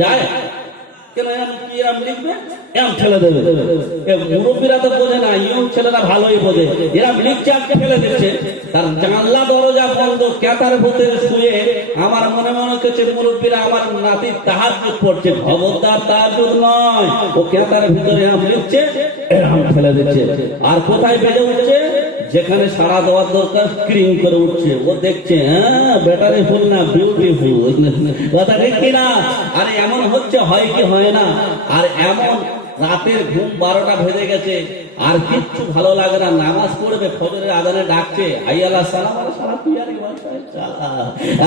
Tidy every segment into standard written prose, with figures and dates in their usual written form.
যায় কেন? কি এরম লিখবে, এরম ঠেলে দেবে। মুরব্বীরা তো বোঝে না, ইয়ং ছেলেরা ভালোই বোঝে। এরম লিখছে আজকে ফেলে দিচ্ছে, তার জানলা দরজা বন্ধ, ক্যাতার ভিতরে শুয়ে আমার মনে হচ্ছে মুরব্বীরা আমার নাতির তাহাজ্জুদ পড়ছে। খবরদার, তাহাজ্জুদ নয়, ও ক্যাতার ভিতরে এরম লিখছে, এরম ফেলে দিচ্ছে। আর কোথায় বেজে উঠছে? যেখানে সারা দেওয়ার দরকার ক্রিম করে উঠছে। ও দেখছে, হ্যাঁ ব্যাটারি ফুল না, বিউটিফুল। কথা ঠিক কিনা? আরে এমন হচ্ছে, হয় কি হয় না? আর এমন রাতের ঘুম 12টা বেজে গেছে, আর কিচ্ছু ভালো লাগে না। নামাজ পড়বে, ফজরের আজানে ডাকছে, হাইয়ালা সালাম, আরে সারা পিয়ারি ভাষায় চালা।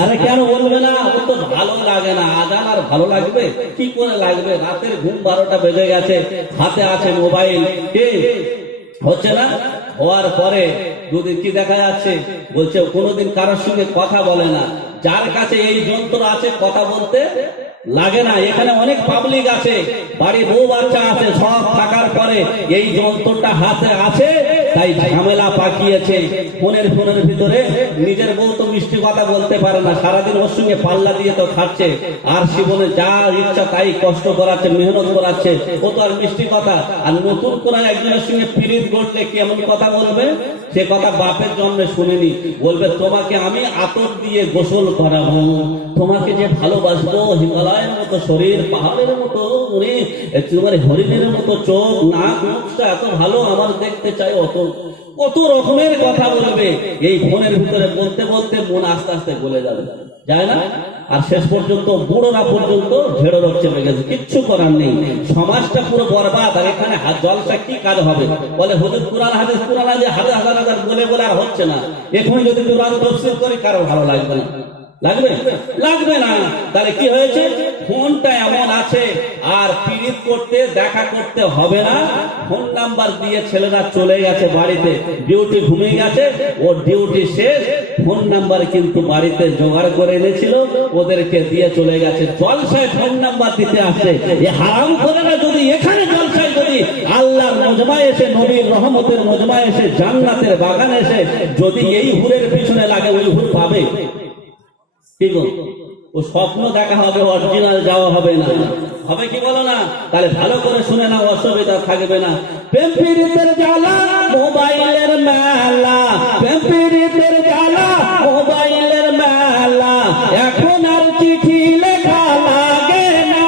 আরে কেন বলবে না? ও তো ভালো লাগে না। আজান আর ভালো লাগবে কি করে লাগবে? রাতের ঘুম 12টা বেজে গেছে, হাতে আছে মোবাইল, কে হচ্ছে না। হওয়ার পরে দুদিন কি দেখা যাচ্ছে, বলছে কোনোদিন কারোর সঙ্গে কথা বলে না। যার কাছে এই যন্ত্র আছে কথা বলতে লাগে না। এখানে অনেক পাবলিক আছে, বাড়ি বউ বাচ্চা আছে, সব থাকার পরে এই যন্ত্রটা হাতে আছে, তাই ঝামেলা পাকিয়েছে। ফোনের ভিতরে নিজের বউ তো মিষ্টি কথা বলতে পারে না, সারাদিন ওর সঙ্গে পাল্লা দিয়ে তো খাচ্ছে। আর জীবনে যা ইচ্ছা তাই কষ্ট করাচ্ছে, মেহনত করাচ্ছে, ও তো আর মিষ্টি কথা। আর নতুন করে একজনের সঙ্গে পিরিত করলে কেমন কথা বলবে? সে কথা বাপের জন্মে শুনিনি। বলবে তোমাকে আমি আতর দিয়ে গোসল করাবো, তোমাকে যে ভালোবাসবো, হিমালয়ের মতো শরীর, পাহাড়ের মতো তোমার হরিণের মতো চোখ, নাক, মুখটা এত ভালো আমার দেখতে চাই, কত রকমের কথা বলবে। এই ফোনের ভিতরে বলতে বলতে মন আস্তে আস্তে গলে যাবে, যায় না? আর শেষ পর্যন্ত বুড়োরা পর্যন্ত ঝেড়ো রোগ চেপে গেছে, কিচ্ছু করার নেই। সমাজটা পুরো বরবাদ। আর এখানে জলসা কি কাজ হবে? বলে হুজুর কোরআন হাদিস হাজার হাজার বলে বলে আর হচ্ছে না। এখন যদি কোরআন তাফসীর করি কারো ভালো লাগবে না, লাগবে না। তাহলে কি হয়েছে? ফোনটা এমন আছে, আর পিরিত করতে দেখা করতে হবে না। ফোন নাম্বার দিয়ে ছেলেরা চলে গেছে বাড়িতে, ডিউটি ঘুমিয়ে গেছে, ওর ডিউটি শেষ। ফোন নাম্বার কিন্তু বাড়িতে জোগাড় করে এনেছিল, ওদেরকে দিয়ে চলে গেছে। জলসায় ফোন নাম্বার দিতে আসছে। এ হারাম করে না, যদি এখানে জলসায় যদি আল্লাহর মজমায় এসে, নবীর রহমতের মজমায় এসে, জান্নাতের বাগানে এসে যদি এই হুরের পিছনে লাগে, ওই হুর পাবে কি গো? ও স্বপ্ন দেখা হবে, অরিজিনাল যাওয়া হবে না। হবে কি বলো না? তাহলে ভালো করে শুনে না, অসুবিধা থাকবে না। প্রেম পীড়িতের জ্বালা, মোবাইলের মেলা, প্রেম পীড়িতের জ্বালা, মোবাইলের মেলা, এখন আর চিঠি লেখা লাগে না।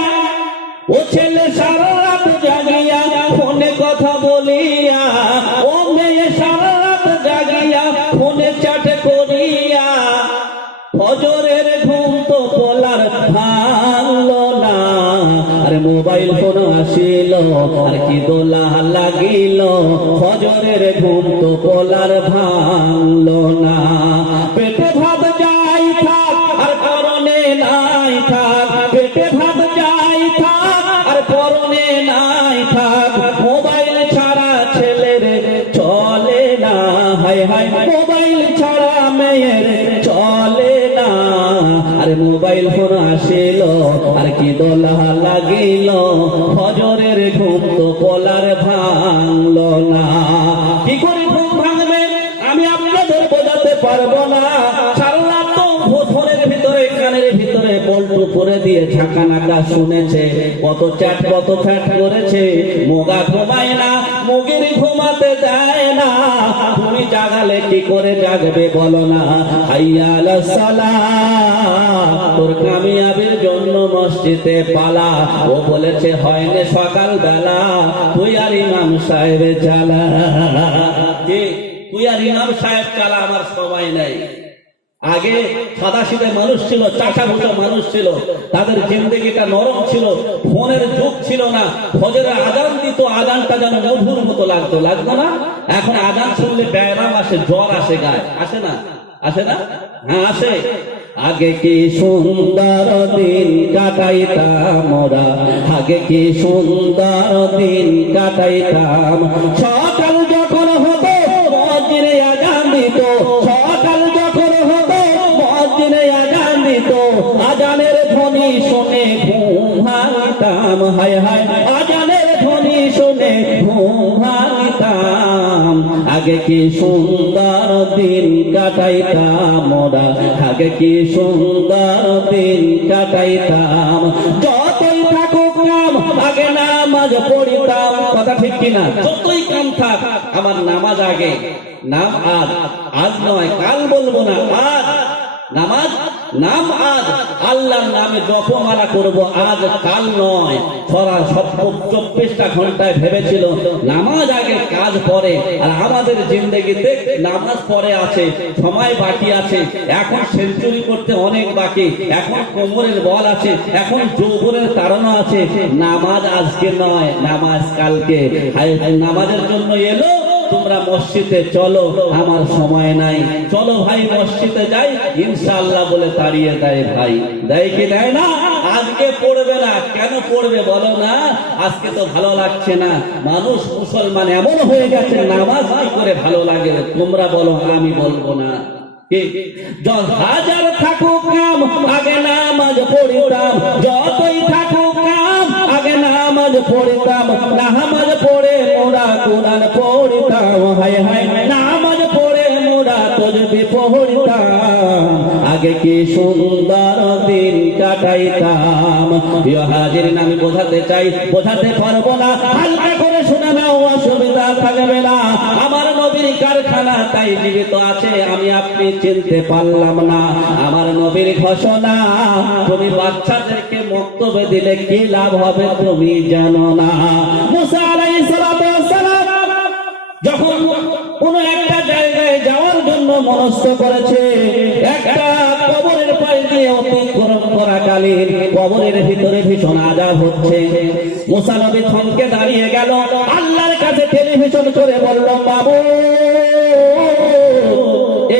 ও ছেলে সারা রাত জাগিয়া ফোনে কথা বলিয়া, ও মেয়ে সারা রাত জাগিয়া ফোনে চ্যাট করিয়া, ফজরের ঘুম তো বলার ভাঙলো না। আরে মোবাইল ফোন আসিল, আর কি দোলা লাগিল, ফজরের ঘুম তো বলার ভাঙলো না। পেটে ভাত যাই থাক, আর পরনে নাই থাক, পেটে ভাত যাই থাক, আর পরনে নাই থাক, মোবাইল ছাড়া ছেলের চলে না। হায় হায়, মোবাইল ছাড়া মেয়ের চলে না। আরে মোবাইল ফোন আসিল, আর কি দোলা লাগিল, ফজরের ঘুম তো বলার ভাঙলো না। কি করে ঘুম ভাঙবে আমি আপনাদের বোঝাতে পারবো না। সারা তো ফোনের ভিতরে, কানের ভিতরে পল্টু করে দিয়ে ঝাঁকা নাকা শুনেছে, কত চ্যাট কত ফ্যাট করেছে। মোগা ঘুমায় না, মুগির ঘুমাতে দেয় না। তুমি জাগালে কি করে জাগবে বলো না? হাইয়া আলাস সালাহ, তোর কামিয়াবির জন্য মসজিদে পালা। ও বলেছে হয়নি সকাল বেলা, তুই আর ইমাম সাহেব চালা। তুই আর ইমাম সাহেব চালা, আমার সময় নাই। আগে সাদাসিধে মানুষ ছিল, চাষা ভুষা মানুষ ছিল, তাদের জিন্দেগিটা নরম ছিল, ফোনের যুগ ছিল না। ফজরে আজান দিত, আজানটা যেন মধুর মতো লাগতো না? এখন আজান শুনলে ব্যায়াম আসে, জ্বর আসে গায়ে, আসে না? হ্যাঁ আসে। আগে কি সুন্দর দিন কাটাইতাম মোরা, আগে কি সুন্দর দিন কাটাইতাম। সকাল যখন হতো মসজিদে আজান দিত, সকাল যখন হতো মসজিদে আজান দিত, আজানের ধ্বনি শুনে ঘুম ভাঙতাম। হায় হায়, আজানের ধ্বনি শুনে ঘুম ভাঙতাম। আগে কি সুন্দর দিন কাটাইতাম মোরা, আগে কি সুন্দর দিন কাটাইতাম। নামাজ পড়িতাম, কথা ঠিক কিনা? যতই কাম থাক আমার নামাজ আগে, নাম আজ, আজ নয় কাল বলবো না, আজ নামাজ, নাম আজ, আল্লাহর নামে জপমালা করব আজ কাল নয়। ছড়া 24টা ঘন্টায় ভেবেছিল নামাজ আগে কাজ পরে, আর আমাদের জিন্দগিতে নামাজ পরে আছে, সময় বাকি আছে, এখন সেঞ্চুরি করতে অনেক বাকি, এখন কোমরের বল আছে, এখন যৌবনের তাড়না আছে। নামাজ আজকে নয়, নামাজ কালকে। নামাজের জন্য এলো তোমরা মসজিদে চলো, আমার সময় নাই, চলো ভাই মসজিদে যাই, ইনশাআল্লাহ বলে তাড়িয়ে দেয়। ভাই দেয় কি দেয় না? আজকে পড়বে না, কেন পড়বে বলো না? আজকে তো ভালো লাগছে না। মানুষ মুসলমান এমন হয়ে গেছে, নামাজ কি করে ভালো লাগে? তোমরা বলো, আমি বলবো না। হাজার থাকুক কাম আগে নামাজ পড়িতাম, যতই থাকুক কাম আগে নামাজ পড়িতাম, নামাজ পড়ে মোরা কোরআন পড়িতাম, হায় হায় নামাজ পড়ে মোরা তসবিহ পড়িতাম, আগে কি সুন্দর দিন কাটাইতাম। হাজিরিন, আমি বোঝাতে চাই, বোঝাতে পারবো না, হালকা করে শুনে নাও, অসুবিধা থাকবে না। আমার নবীর কারখানা তাই জীবিত আছে, আমি আপনি চিনতে পারলাম না। আমার নবীর ঘোষণা, তুমি বাচ্চাদেরকে বক্তব্য দিলে কি লাভ হবে তুমি জানো না। মুসা আলাইহিস সালাম যখন কোন একটা জায়গায় যাওয়ার জন্য মনস্থ করেছে, একটা কবরের পাশ দিয়ে অতিক্রম করাকালীন কবরের ভিতরে ভীষণ আযাব হচ্ছে। মুসা নবী থমকে দাঁড়িয়ে গেল, আল্লাহর কাছে টেলিভিশন করে বলল, বাবু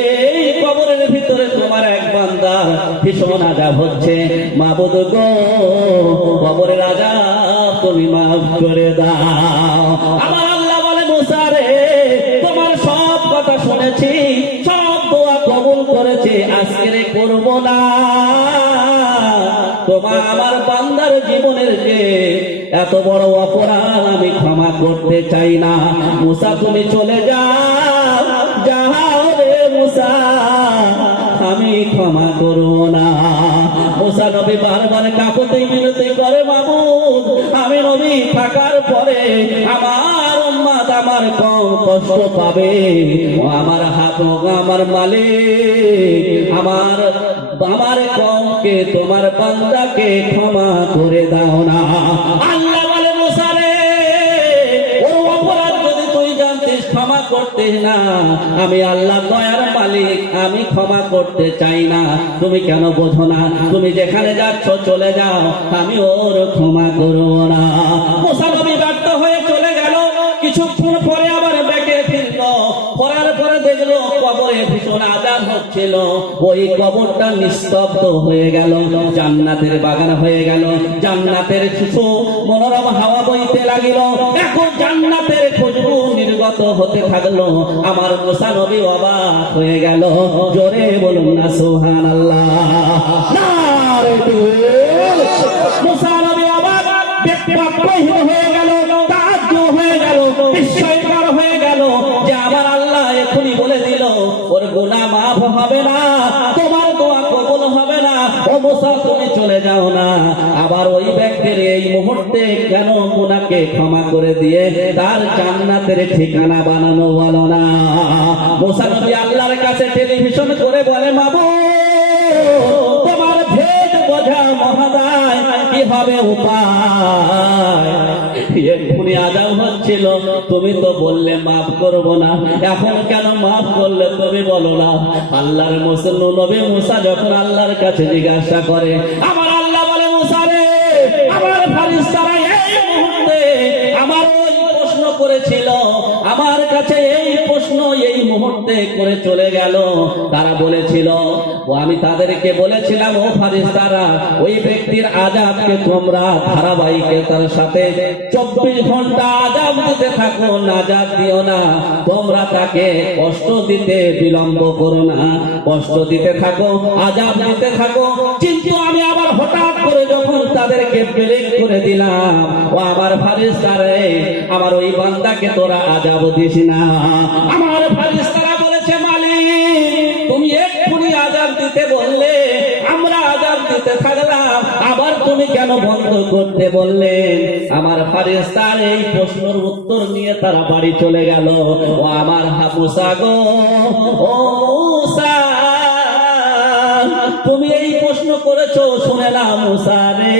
এই কবরের ভিতরে তোমার এক বান্দা ভীষণ আযাব হচ্ছে, মাবুদ গো কবরের আযাব তুমি মাফ করে দাও। আমার আল্লাহ বলে, মুসা রে তোমার সব কথা শুনেছি, সব দোয়া কবুল করেছি, আজকে করব না। তোমার আমার বান্দার জীবনের যে এত বড় অপরাধ আমি ক্ষমা করতে চাই না। মুসা তুমি চলে যাও, যাও রে মুসা, আমি ক্ষমা করব না। মুসা নবী বারবার কাকুতি মিনতি করে, মাবুদ আমি নবী থাকার পরে আমার উম্মত আমার কম কষ্ট পাবে, আমার হাত আমার মালিক আমার আমার কমকে তোমার বান্দাকে ক্ষমা করে দাও না। আল্লাহ বলে, মুসা রে ওর অপরাধ যদি তুই জানতিস ক্ষমা করতে না, আমি আল্লাহ দয়ার মালিক, আমি ক্ষমা করতে চাই না। তুমি কেন বোঝো না? তুমি যেখানে যাচ্ছ চলে যাও, আমি ওর ক্ষমা করব না। মুসা নবী ব্যর্থ হয়ে চলে গেল। কিছুক্ষণ পরে আবার ব্যাকে ফিরল, পড়ার পরে দেখলো কবরে ভীষণ আযাব হচ্ছিল। ওই কবরটা নিস্তব্ধ হয়ে গেল, জান্নাতের বাগান হয়ে গেল, জান্নাতের খুশবু মনোরম হাওয়া বইতে লাগিল, এখন জান্নাতের খুশবু নির্গত হতে থাকলো। আমার মুসা নবী অবাক হয়ে গেল, জোরে বলুন না সুবহানাল্লাহ। নারে তাকবীর। মুসা নবী অবাক, ব্যক্তিগতহীন হয়ে গেল, তাজ্জুব হয়ে গেল, বিস্ময়কর হয়ে গেল যে আমার আল্লাহ এখনই বলে দিল ওর গুনাহ মাফ হবে না, তোমার দোয়া কবুল হবে না। ও মুসা তুমি চলে যাও না। আবার ওই ব্যক্তির এই মুহূর্তে কেন গুনাহকে ক্ষমা করে দিয়ে তার জান্নাতের ঠিকানা বানানো বলো না। মুসা নবী আল্লাহর কাছে টেলিভিশন করে বলে, মাবুদ তোমার ভেদ বোঝা মহাদায়, কি হবে উপায়? এক্ষুনি আযাব হচ্ছিল, তুমি তো বললে মাফ করব না, এখন কেন মাফ করলে তুমি বলো না? আল্লাহর মুসলিম নবী মুসা যখন আল্লাহর কাছে জিজ্ঞাসা করে, আমার আল্লাহ বলে, মুসা রে আমার ফেরেশতারা এই মুহূর্তে আমার ওই প্রশ্ন করেছিল, আমার কাছে এই প্রশ্ন এই মুহূর্তে করে চলে গেল। তারা বলেছিল, ও আমি তাদেরকে বলেছিলাম, ও ফেরেশতারা ওই ব্যক্তির আযাবকে তোমরা ধারাবাহিকতার সাথে 24 ঘন্টা আযাব দিতে থাকো, নাজাত দিও না, তোমরা তাকে কষ্ট দিতে বিলম্ব করো না, কষ্ট দিতে থাকো, আযাব দিতে থাকো। কিন্তু আমি আবার হঠাৎ করে যখন তাদেরকে ব্রেক করে দিলাম, ও আমার ফেরেশতারা আমার ওই বান্দাকে তোরা আযাব দিস না। আমার ফেরেশতারা বলেছে, মালিক তুমি এক্ষুনি আযাব দিতে বললে, আমরা আযাব দিতে থাকলাম, আবার তুমি কেন বন্ধ করতে বললেন। আমার ফারেস্তার এই প্রশ্নের উত্তর নিয়ে তারা বাড়ি চলে গেল। ও আমার মুসা গো, ও মুসা, তুমি এই প্রশ্ন করেছো, শুনে না মুসা রে,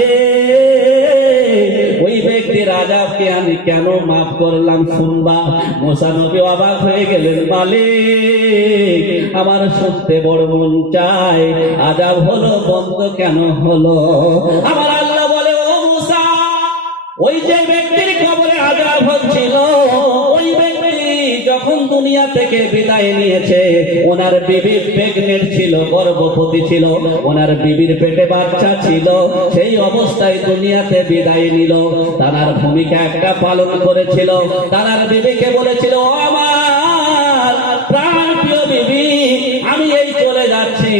ওই ব্যক্তির আযাবকে আমি কেন মাফ করলাম শুনবা। মুসা নবী অবাক হয়ে গেলেন, মালিক আমার শুনতে বড় মন চায়, আযাব হলো বন্ধ কেন হলো? আমার আল্লাহ বলে, ও মুসা, ওই যে ব্যক্তির কবরে আযাব হচ্ছিল, ওই ব্যক্তি যখন দুনিয়া থেকে বিদায় নিয়েছে, ওনার বিবি প্রেগনেন্ট ছিল, গর্ভবতী ছিল, ওনার বিবির পেটে বাচ্চা ছিল, সেই অবস্থায় দুনিয়াতে বিদায় নিল। তার ভূমিকা একটা পালন করেছিল। তার বিবিকে বলেছিল, ও আমার প্রাণ প্রিয় বিবি, আমি এই চলে যাচ্ছি,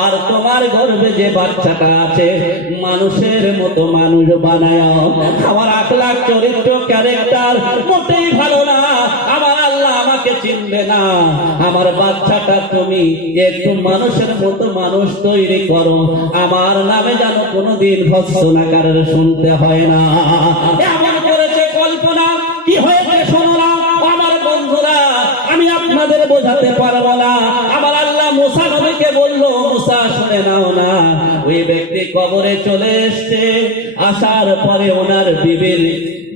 আর তোমার গর্ভে যে বাচ্চাটা আছে মানুষের মতো মানুষ বানায়। আমার আখলাক চরিত্র ক্যারেক্টার মোটেই ভালো না, আমার আল্লাহ আমাকে চিনবে না, আমার বাচ্চাটা তুমি একটু মানুষের মতো মানুষ তৈরি করো, আমার নামে যেন কোনোদিন ভৎসনাকারের শুনতে হয় না। এমন করেছে কল্পনা, কি হয়েছে শোনো না আমার বন্ধুরা, আমি আপনাদের বোঝাতে পারবো না। আমার আল্লাহ মুসা নবীকে বললো, মুসা শুনে নাও না, ওই ব্যক্তি কবরে চলে এসছে, আসার পরে ওনার বিবির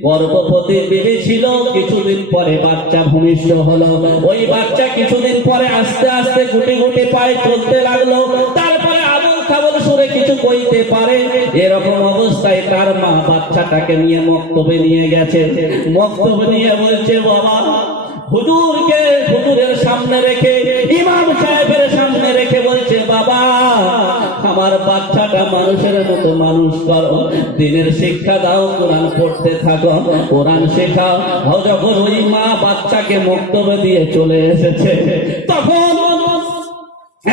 গর্ভবতী বিবি ছিল, কিছুদিন পরে বাচ্চা ভূমিষ্ঠ হলো। ওই বাচ্চা কিছুদিন পরে আস্তে আস্তে গুটি গুটি পায়ে চলতে লাগলো, তারপরে আবল তাবল সুরে কিছু কইতে পারে। এরকম অবস্থায় তার মা বাচ্চাটাকে নিয়ে মক্তবে নিয়ে গেছে। মক্তবে নিয়ে বলছে, বাবা হুজুরকে হুজুরের সামনে রেখে, ইমাম সাহেবের সামনে রেখে বলছে, বাবা আমার বাচ্চাটা মানুষের মতো মানুষ করো, দিনের শিক্ষা দাও, কোরআন পড়তে থাকো, কোরআন শেখাও। যখন ওই মা বাচ্চাকে মক্তবে দিয়ে চলে এসেছে, তখন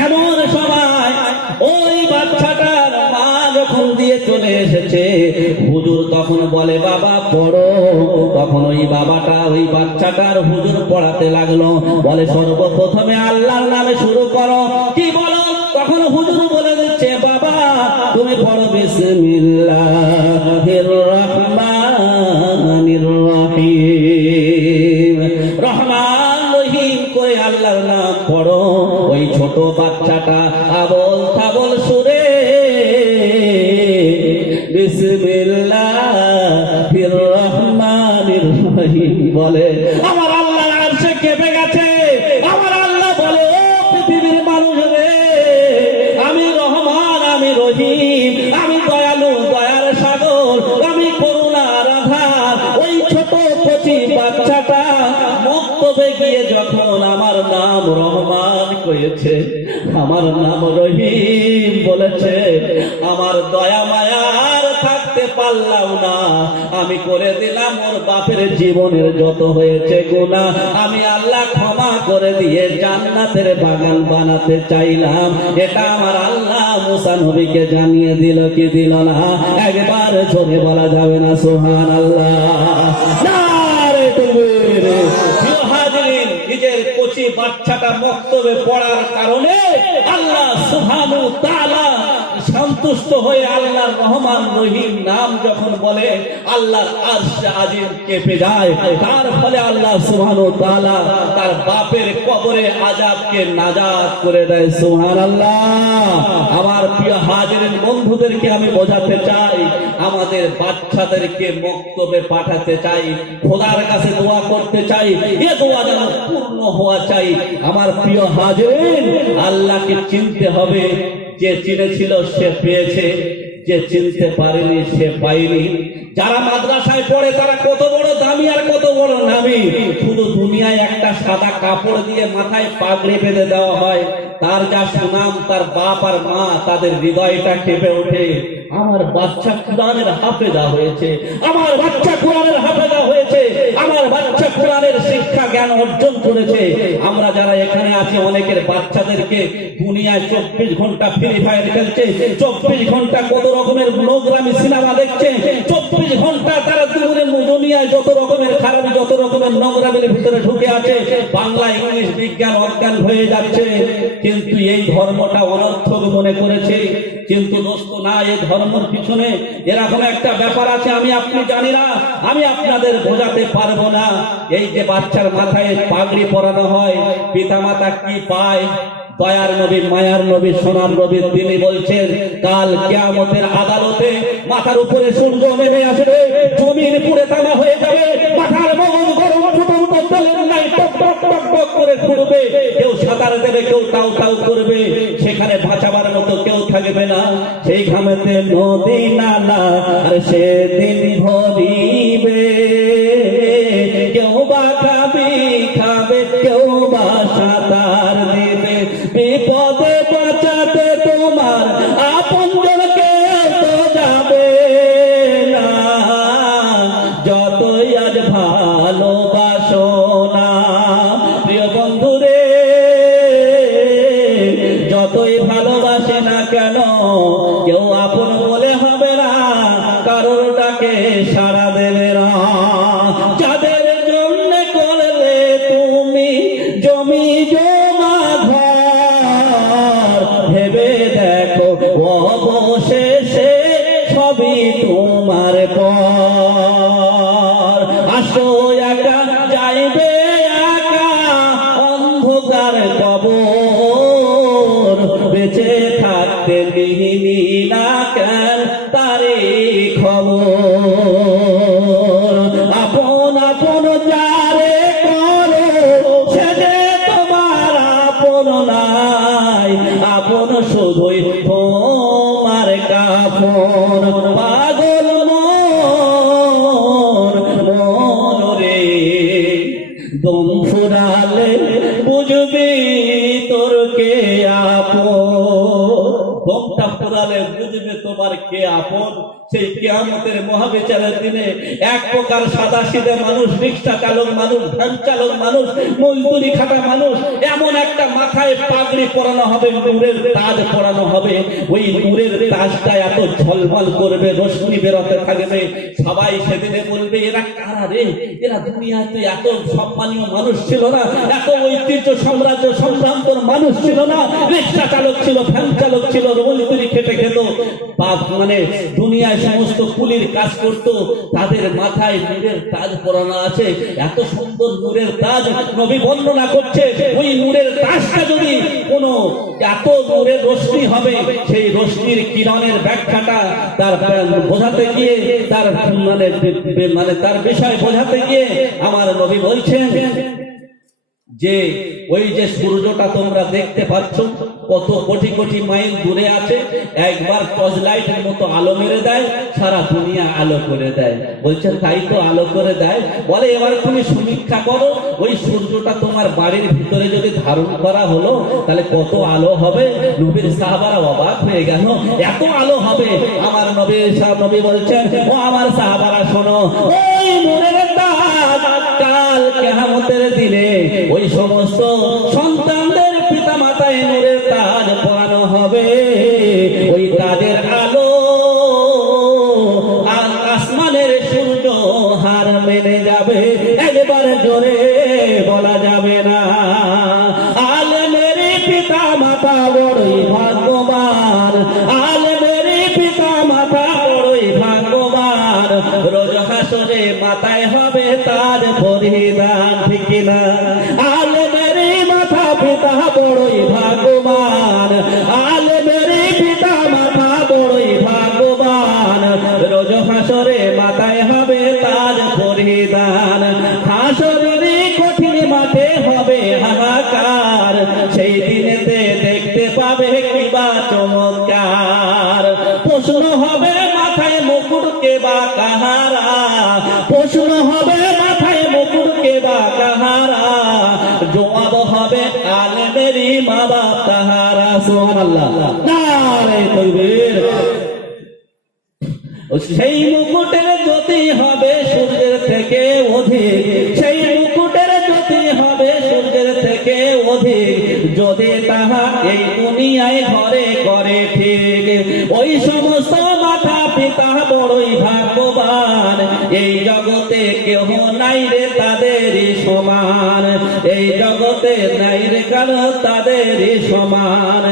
এমন সময় ওই বাচ্চাটার মা যখন দিয়ে চলে এসেছে, হুজুর তখন বলে, বাবা পড়ো। তখন ওই বাবাটা ওই বাচ্চাটার হুজুর পড়াতে লাগলো, বলে সর্বপ্রথমে আল্লাহর নামে শুরু করো। কি বলো? তখন হুজুর বলে দিচ্ছে, বাবা তুমি পড়ো বিসমিল্লাহির রহমানির রহিম, রহমান রহিম করে আল্লাহর নাম পড়ো। ওই ছোট বাচ্চাটা আবল তাবল সুরে বিসমিল্লাহির রহমানির রহিম বলে। আমার আল্লাহর আরশে কেঁপে গেছে। আমার আল্লাহ বলে, ও পৃথিবীর মানুষ রে, আমি রহমান, আমি রহিম, আমি দয়ালু, দয়ার সাগর, আমি করুণার আধার। ওই ছোট কচি বাচ্চাটা মক্তবে গিয়ে যখন আমার নাম রহমান করেছে, আমার নাম রহিম বলেছে, আমার দয়া মায়ার থাকতে পারলাম না, আমি করে দিলাম ওর বাপের জীবনের যত হয়েছে গুনাহ, আমি আল্লাহ ক্ষমা করে দিয়ে জান্নাতের বাগান বানাতে চাইলাম। এটা আমার আল্লাহ মুসা নবীকে জানিয়ে দিল কি দিল না? একবার জোরে বলা যাবে না সুবহানাল্লাহ? নারে তাকবীর। প্রিয় হাজিরিন, নিজের কচি বাচ্চাটা মক্তবে পড়ার কারণে আল্লাহ সুবহানাহু ওয়া তাআলা সন্তুষ্ট হয়ে আল্লাহর রহমান রহিম নাম যখন বলে, আল্লাহর আরশ আজিম কেঁপে যায়। তার ফলে আল্লাহ সুবহানাহু ওয়া তাআলা তার বাপের কবরে আযাবকে নাজাত করে দেয়। সুবহানাল্লাহ। আমার প্রিয় হাজিরিন বন্ধুদেরকে আমি বোঝাতে চাই, আমাদের বাচ্চাদেরকে মক্তবে পাঠাতে চাই, খোদার কাছে দোয়া করতে চাই, এ দোয়া যেন পূর্ণ হওয়া চাই। আমার প্রিয় হাজিরিন, আল্লাহকে চিনতে হবে। যে চিনেছিল সে পেয়েছে, যে চিনতে পারেনি সে পায়নি। যারা মাদ্রাসায় পড়ে তারা কত বড় দামি আর কত বড় নামি, শুধু দুনিয়ায় একটা সাদা কাপড় দিয়ে মাথায় পাগড়ি বেঁধে দেওয়া হয়, তার যা সুনাম, তার বাপ আর মা তাদের হৃদয়টা কেঁপে ওঠে। আমার বাচ্চা কোরআনের হাফেজা হয়েছে, আমার বাচ্চা কোরআনের হাফেজা হয়েছে, আমার বাচ্চা কোরআনের শিক্ষা জ্ঞান অর্জন করেছে। আমরা যারা এখানে আছি, অনেকের বাচ্চাদেরকে দুনিয়ায় 24 ঘন্টা ফ্রি ফায়ার খেলছে, 24 ঘন্টা কত রকমের নোংরামি সিনেমা দেখছে, 24 24 ঘন্টা তারা দুনিয়ায় যত রকমের খারাপি, যত রকমের নোংরামের ভিতরে ঢুকে আছে, বাংলা ইংলিশ বিজ্ঞান অজ্ঞান হয়ে যাচ্ছে, কিন্তু এই ধর্মটা অনর্থক মনে করেছে। কিন্তু দোস্ত না, এই ধর্মের পিছনে এরকম একটা ব্যাপার আছে, আমি আপনি জানি না, আমি আপনাদের বোঝাতে পারবো না। এই যে বাচ্চার মাথায় পাগড়ি পরানো হয়, পিতা মাতা কি পায়? দয়ার নবী, মায়ার নবী, সোনার নবী তিনি বলছেন, কাল কিয়ামতের আদালতে মাথার উপরে সূর্য নেমে আসবে, জমিন পুড়ে তামা হয়ে যাবে, মাথার মগজ গরম ফুটুন তেলের নাই টক টক টক টক করে ফুটবে, কেউ সাঁতার দেবে, কেউ টাউ টাউ করবে, সেখানে বাঁচাবার মতো কেউ থাকবে না। সেই ঘামেতে নদী নালা আর সেদিন ভরিবে, কেউ বা খাবে খাবে, কেউ বা সাঁতার দেবে, বিপদে বাঁচাতে তোমার আপনজনকে তো যাবে না, যতই আজ ভালোবাসো না। প্রিয় বন্ধুরে, যতই ভালোবাসে না কেন, কেউ আপন বলে হবে না, কারোর ডাকে সাড়া দেবে না। যাদের জন্য করলে তুমি জমি জমা ঘর, ভেবে দেখো অবশেষে সবই তোমার পর। আসো একা যাইবে একা অন্ধকার কবর, বেঁচে থাকতে মিহিনি না কেন তারে খবর। আপন আপন যারে করো, সে যে তোমার আপন নাই, আপন শুধুই তোমার কাফন। পাগল মন রে, দম ফুরালে বুঝবি তোর কে আপন, দমটা ফুরালে বুঝবে তোমার কে আপন। সেই কিয়ামতের মহাবিচারের দিনে এক প্রকার সাদা সিধে মানুষ, রিক্সা চালক মানুষ, ভ্যান চালক মানুষ, মজদুরি খাটা মানুষ, এমন একটা মাথায় পাগড়ি পরানো হবে, নূরের তাজ পরানো হবে, ওই নূরের তাজটা এত ঝলমল করবে, রশ্মি বেরোতে থাকবে। সবাই সেদিনে বলবে, এরা কারা রে? এরা দুনিয়ায় তো এত সম্মানীয় মানুষ ছিল না, এত ঐতিহ্য সাম্রাজ্য সম্ভ্রান্তর মানুষ ছিল না, রিক্সা চালক ছিল, ভ্যান চালক ছিল, মজদুরি খেটে খেত, মানে দুনিয়ায় সমস্ত কুলির কাজ করত, তাদের মাথায় নূরের তাজ পরানো আছে। এত সুন্দর নূরের তাজ নবী বর্ণনা করছে, ওই নূরের তাজটা যদি কোনো এত নূরের রশ্মি হবে, সেই রশ্মির কিরণের ব্যাখ্যাটা তার বোঝাতে গিয়ে, তার মানে তার বিষয় বোঝাতে গিয়ে আমার নবী বলছেন যে ওই যে সূর্যটা তোমরা দেখতে পাচ্ছ কত কোটি কোটি মাইল দূরে আছে, একবার টর্চ লাইটের মতো আলো মেরে দেয়, সারা দুনিয়া আলো করে দেয়। বলছেন তাই তো আলো করে দেয়। বলে এবার তুমি সমীক্ষা করো, ওই সূর্যটা তোমার বাড়ির ভিতরে যদি ধারণ করা হলো, তাহলে কত আলো হবে। নবীর সাহাবারা অবাক হয়ে গেল, এত আলো হবে। আমার নবী বলছেন, ও আমার সাহাবারা শোনো, ওই নূরের তাজ কাল কিয়ামতের দিনে ওই সমস্ত সন্তানদের পিতা মাতায় নূরের তাজ পরানো হবে। ওই তাজের আলো আসমানের সূর্য হার মেনে যাবে, একবার জোরে বলা যাবে না। আলেমের পিতা মাতা বড়ই ভাগ্যবান, আলেমের পিতা মাতা বড়ই ভাগ্যবান, রোজ হাসরে মাথায় হবে তার পরিধান, ঠিক না? আলেমের মাথা পিতা বড়ই ভাগ্যবান, আলেমের পিতা মাথা বড়ই ভাগ্যবান, রোজ হাসরে মাথায় হবে তার পরিধান। হাসরের কঠিন মাঠে হবে হাহাকার, সেই দিনেতে দেখতে পাবে কিবা চমৎকার। প্রশ্ন হবে মাথায় মুকুট কে বা কাহারা, প্রশ্ন হবে মাথায় মুকুট কে বা কাহারা, জবাব হবে আলেমেরই মা বাপ তাহারা। সুবহানাল্লাহ, নারে তাকবীর। সেই মুকুটের জ্যোতি হবে সূর্যের থেকে অধিক, সেই মুকুটের জ্যোতি হবে সূর্যের থেকে অধিক, যদি তাহা এই দুনিয়ায় ঘরে করে ঠিক। ওই সমস্ত মাতা পিতা বড়ই ভাগ্যবান, এই জগতে কেহ নাই রে তাদেরই সমান, এই জগতে নাই রে কারো তাদেরই সমান।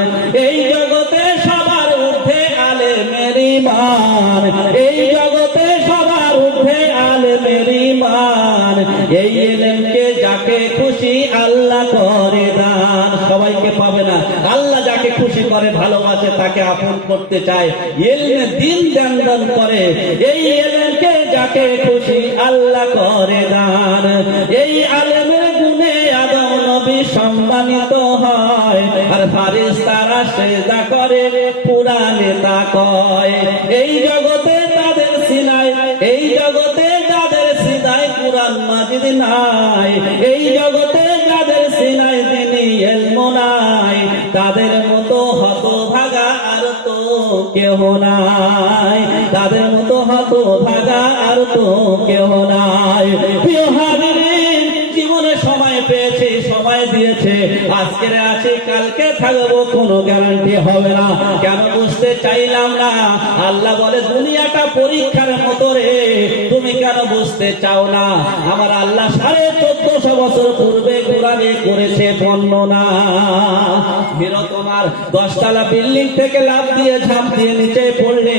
এই জগতে সবার ঊর্ধ্বে আলেমের ঈমান, এই জগতে সবার ঊর্ধ্বে আলেমের ঈমান। এই ইলমকে যাকে খুশি আল্লাহ করে দান। সবাইকে পাবে না, আল্লাহ যাকে খুশি করে ভালোবাসে তাকে আপন করতে চায়, ইলমে দিন দান করে। এই ইলমকে যাকে খুশি আল্লাহ করে দান। এই আলেমের গুণে আদম নবী সম্মানিত হয়, আর ফারিস্তারা সেজদা করে কুরআনে তা কয়। এই জগতে তাদের সিনায়, এই জগতে যাদের সিনায় কুরআন মাজিদ নাই, এই জগতে যাদের সিনায় দ্বীনি ইলম নাই, তাদের মতো হতভাগা আর তো কেহ নাই, তাদের মতো হতভাগা আর তো কেহ নাই। প্রিয় হাজিরিন, জীবনে সময় পেয়েছি, সময় দিয়েছে, আজকের আছি কালকে থাকবো, কোনো গ্যারান্টি হবে না। কেন বুঝতে চাইলাম না? আল্লাহ বলে দুনিয়াটা পরীক্ষার মতো রে, তুমি কেন বুঝতে চাও না? আমার আল্লাহ 1450 বছর পূর্বে কোরআনে করেছে বর্ণনা। হিরো তোমার 10 তলা বিল্ডিং থেকে লাফ দিয়ে ঝাঁপ দিয়ে নিচে পড়লে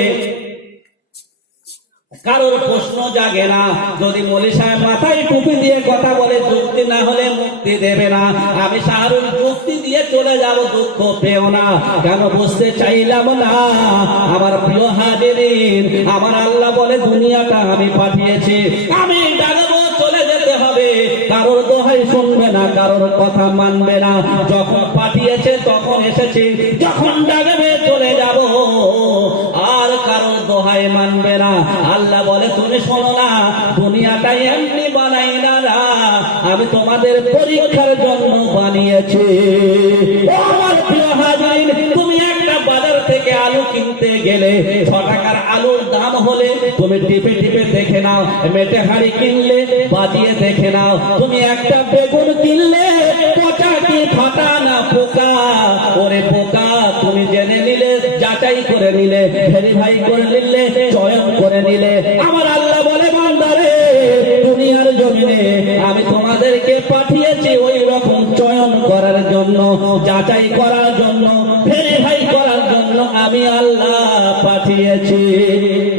কারোর প্রশ্ন জাগে না। যদি মৌলী সাহেব মাথায় টুপি দিয়ে কথা বলে যুক্তি না হলে মুক্তি দেবে না। আমি শাহরুখ যুক্তি দিয়ে চলে যাব, দুঃখ পেও না। কেন বুঝতে চাইলাম না? আমার প্রিয় হাজিরিন, আমার আল্লাহ বলে দুনিয়াটা আমি পাঠিয়েছি, আমি ডাকবো চলে যেতে হবে। কারোর দোহাই শুনবে না, কারোর কথা মানবে না। যখন পাঠিয়েছে তখন এসেছে, যখন ডাকবে চলে যাব, আর কারোর দোহাই মানবে না। আল্লাহ বলে তুমি শোনো না, দুনিয়াটা এমনি বানাই না, আমি তোমাদের পরীক্ষার জন্য বানিয়েছি। আমার প্রিয় হাজিরিন, তুমি একটা বাজার থেকে আলু কিনতে গেলে 6 টাকার আলুর দাম হলে তুমি টিপে টিপে দেখে নাও, মেটে হাড়ি কিনলে বাজিয়ে দেখে নাও। তুমি একটা বেগুন কিনলে পচা কি ফাটা না পোকা, ওরে পোকা তুমি জেনে নিলে, যাচাই করে নিলে, ভেরিফাই করে নিলে, চয়ন করে নিলে। আমার আল্লাহ বলে বান্দারে, দুনিয়ার জমিনে আমি তোমাদেরকে পাঠিয়েছি ওই রকম চয়ন করার জন্য, যাচাই করার জন্য, ভেরিফাই করার জন্য আমি আল্লাহ পাঠিয়েছি।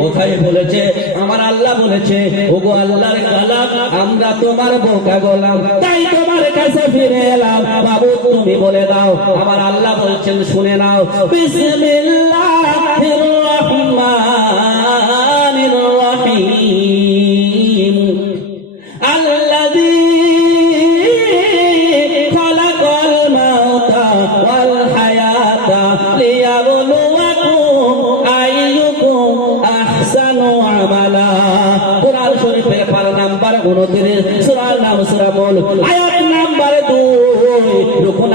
কোথায় বলেছে? আমার আল্লাহ বলেছে, ওগো আল্লাহর গোলাম, আমরা তোমার বোকা গোলাম, তাই তোমার কাছে ফিরে এলাম, বাবু তুমি বলে দাও। আমার আল্লাহ বলছেন, শুনে নাও, বিসমিল্লাহির রহমানির রহিম, আল্লাযী খালাকাল মাউতা ওয়াল হায়াতা লিয়াবলুয়াকুম আইয়ুকুম আহসানু আমালা। কুরআন শরীফের পারা নাম্বার 29, সূরার নাম সূরা মুলক, আয়াত নাম্বার 2, রুকু